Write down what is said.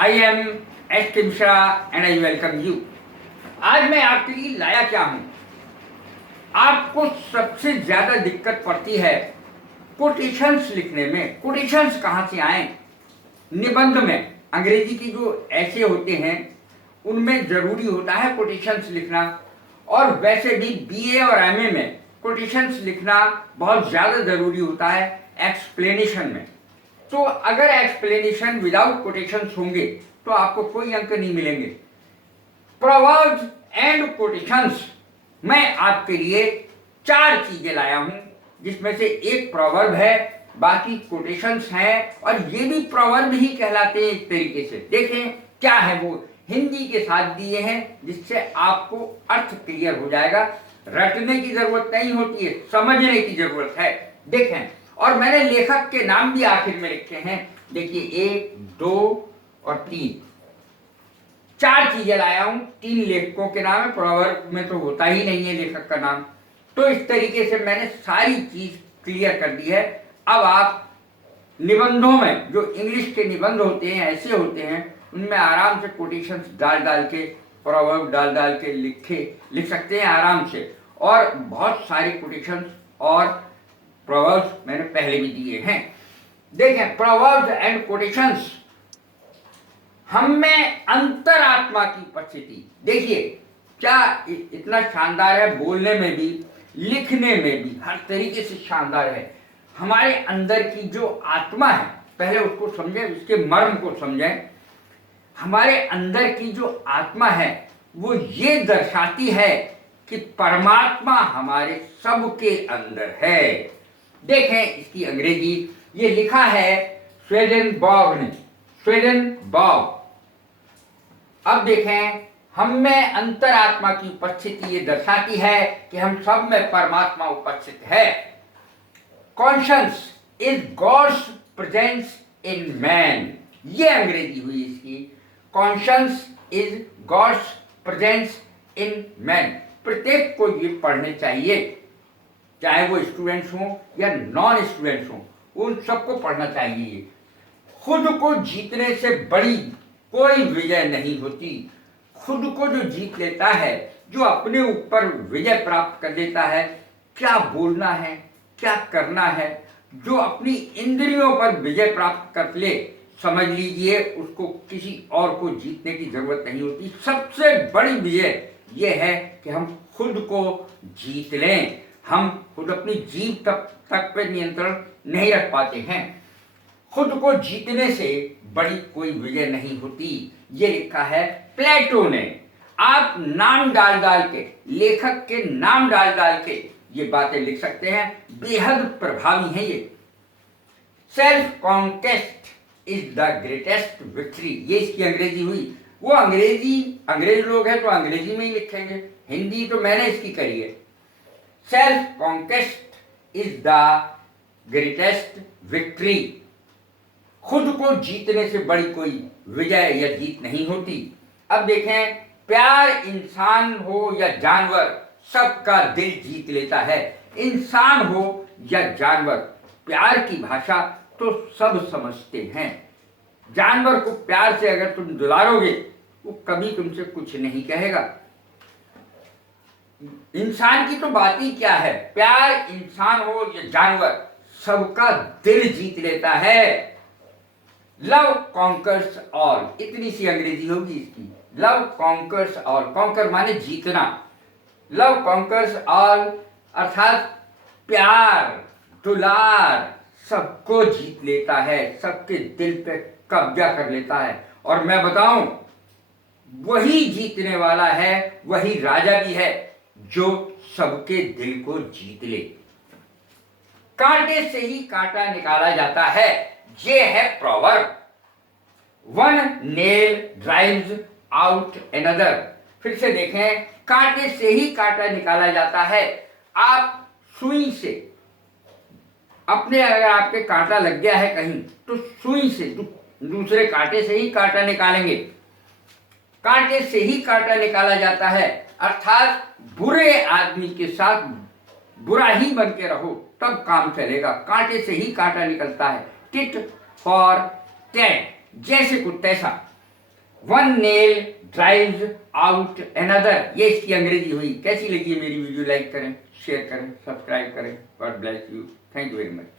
I am S के Mishra and I welcome you. आज मैं आपके लिए लाया क्या हूं। आपको सबसे ज्यादा दिक्कत पड़ती है कोटेशंस लिखने में। कोटेशंस कहां से आए? निबंध में अंग्रेजी की जो ऐसे होते हैं उनमें जरूरी होता है कोटेशंस लिखना, और वैसे भी बीए और एमए में कोटेशंस लिखना बहुत ज्यादा जरूरी होता है एक्सप्लेनेशन में। तो अगर एक्सप्लेनेशन विदाउट कोटेशंस होंगे तो आपको कोई अंक नहीं मिलेंगे। प्रोवर्ब्स एंड कोटेशंस मैं आपके लिए 4 चीजें लाया हूं, जिसमें से एक प्रोवर्ब है, बाकी कोटेशंस हैं, और ये भी प्रोवर्ब ही कहलाते हैं एक तरीके से। देखें क्या है वो, हिंदी के साथ दिए हैं जिससे आपको अर्थ क्लियर हो जाएगा। रटने की जरूरत नहीं होती है, समझने की जरूरत है। देखें, और मैंने लेखक के नाम भी आखिर में लिखे हैं। देखिए 1, 2 और 3, 4 चीजें लाया हूं। 3 लेखकों के नाम है, प्रोवर्ब में तो होता ही नहीं है लेखक का नाम। तो इस तरीके से मैंने सारी चीज क्लियर कर दी है। अब आप निबंधों में, जो इंग्लिश के निबंध होते हैं ऐसे होते हैं, उनमें आराम से कोटेशंस डाल डाल के, प्रोवर्ब डाल डाल के लिख सकते हैं आराम से। और बहुत सारे कोटेशंस और प्रोवर्ब्स मैंने पहले भी दिए हैं। देखें, प्रोवर्ब्स एंड कोटेशंस हम में अंतरात्मा की उपस्थिति। देखिए क्या इतना शानदार है, बोलने में भी लिखने में भी हर तरीके से शानदार है। हमारे अंदर की जो आत्मा है, पहले उसको समझें, उसके मर्म को समझें। हमारे अंदर की जो आत्मा है वो ये दर्शाती है कि परमात्मा हमारे सबके अंदर है। देखें इसकी अंग्रेजी, ये लिखा है स्वेडेनबॉर्ग ने, स्वेडेनबॉर्ग। अब देखें, हम में अंतरात्मा की उपस्थिति ये दर्शाती है कि हम सब में परमात्मा उपस्थित है। Conscious is God's presence in man, ये अंग्रेजी हुई इसकी। Conscious is God's presence in man. प्रत्येक को ये पढ़ने चाहिए, चाहे वो स्टूडेंट्स हों या नॉन स्टूडेंट्स हों, उन सबको पढ़ना चाहिए। खुद को जीतने से बड़ी कोई विजय नहीं होती। खुद को जो जीत लेता है, जो अपने ऊपर विजय प्राप्त कर लेता है, क्या बोलना है, क्या करना है, जो अपनी इंद्रियों पर विजय प्राप्त कर ले, समझ लीजिए उसको किसी और को जीतने की जरूरत नहीं होती। सबसे बड़ी विजय यह है कि हम खुद को जीत लें। हम खुद अपनी जीभ तक पे नियंत्रण नहीं रख पाते हैं। खुद को जीतने से बड़ी कोई विजय नहीं होती, ये लिखा है प्लेटो ने। आप नाम डाल डाल के, लेखक के नाम डाल डाल के ये बातें लिख सकते हैं, बेहद प्रभावी है ये। Self contest is the greatest victory, ये इसकी अंग्रेजी हुई। वो अंग्रेज लोग हैं तो अंग्रेजी में ही लिखेंगे, हिंदी तो मैंने इसकी करी है। Self contest is the greatest victory. खुद को जीतने से बड़ी कोई विजय या जीत नहीं होती। अब देखें, प्यार इंसान हो या जानवर, सबका दिल जीत लेता है। इंसान हो या जानवर, प्यार की भाषा तो सब समझते हैं। जानवर को प्यार से अगर तुम दुलारोगे, वो कभी तुमसे कुछ नहीं कहेगा। इंसान की तो बात ही क्या है, प्यार इंसान हो या जानवर, सबका दिल जीत लेता है। लव कॉन्कर्स ऑल, इतनी सी अंग्रेजी होगी इसकी। लव कॉन्कर्स ऑल, कॉन्कर माने जीतना। लव कॉन्कर्स ऑल अर्थात प्यार, दुलार सबको जीत लेता है, सबके दिल पे कब्जा कर लेता है। और मैं बताऊं, वही जीतने वाला है, वही राजा भी है जो सबके दिल को जीत ले। कांटे से ही कांटा निकाला जाता है, ये है proverb. One nail drives out another. फिर से देखें, कांटे से ही कांटा निकाला जाता है। आप सुई से अपने, अगर आपके कांटा लग गया है कहीं, तो सुई से दूसरे कांटे से ही कांटा निकालेंगे। कांटे से ही कांटा निकाला जाता है, अर्थात बुरे आदमी के साथ बुरा ही बन के रहो, तब काम चलेगा। कांटे से ही कांटा निकलता है। टिट फॉर टैट, जैसे को तैसा। One nail drives out another. ये इसकी अंग्रेजी हुई। कैसी लगी मेरी वीडियो? लाइक करें, शेयर करें, सब्सक्राइब करें। God bless you. Thank you very much.